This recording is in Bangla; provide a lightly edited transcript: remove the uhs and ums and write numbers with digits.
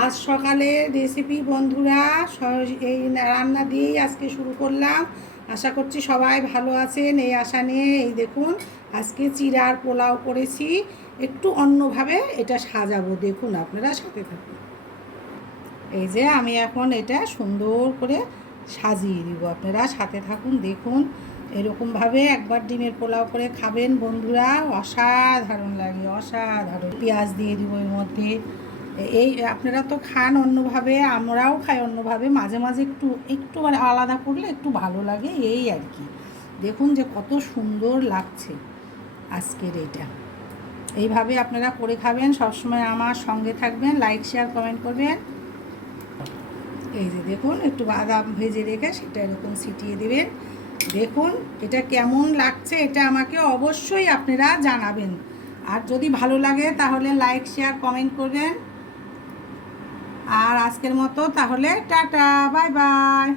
আজ সকালে রেসিপি বন্ধুরা এই রান্না দিয়েই আজকে শুরু করলাম। আশা করছি সবাই ভালো আছেন এই আশা নিয়ে। এই দেখুন আজকে চিড়ার পোলাও করেছি, একটু অন্যভাবে এটা সাজাবো, দেখুন আপনারা সাথে থাকুন। এই যে আমি এখন এটা সুন্দর করে সাজিয়ে দিব, আপনারা সাথে থাকুন। দেখুন এরকমভাবে একবার ডিমের পোলাও করে খাবেন বন্ধুরা, অসাধারণ লাগে, অসাধারণ। পেঁয়াজ দিয়ে দিব এর মধ্যে। এই আপনারা তো খান অন্যভাবে, আমরাও খাই অন্যভাবে, মাঝে মাঝে একটু একটু মানে আলাদা করলে একটু ভালো লাগে, এই আর কি। দেখুন যে কত সুন্দর লাগছে আজকের এটা। এইভাবে আপনারা করে খাবেন, সবসময় আমার সঙ্গে থাকবেন, লাইক শেয়ার কমেন্ট করবেন। এই যে দেখুন একটু বাদাম ভেজে রেখে সেটা এরকম ছিটিয়ে দেবেন। দেখুন এটা কেমন লাগছে, এটা আমাকে অবশ্যই আপনারা জানাবেন। আর যদি ভালো লাগে তাহলে লাইক শেয়ার কমেন্ট করবেন। আর আজকের মতো তাহলে টাটা, বাই বাই।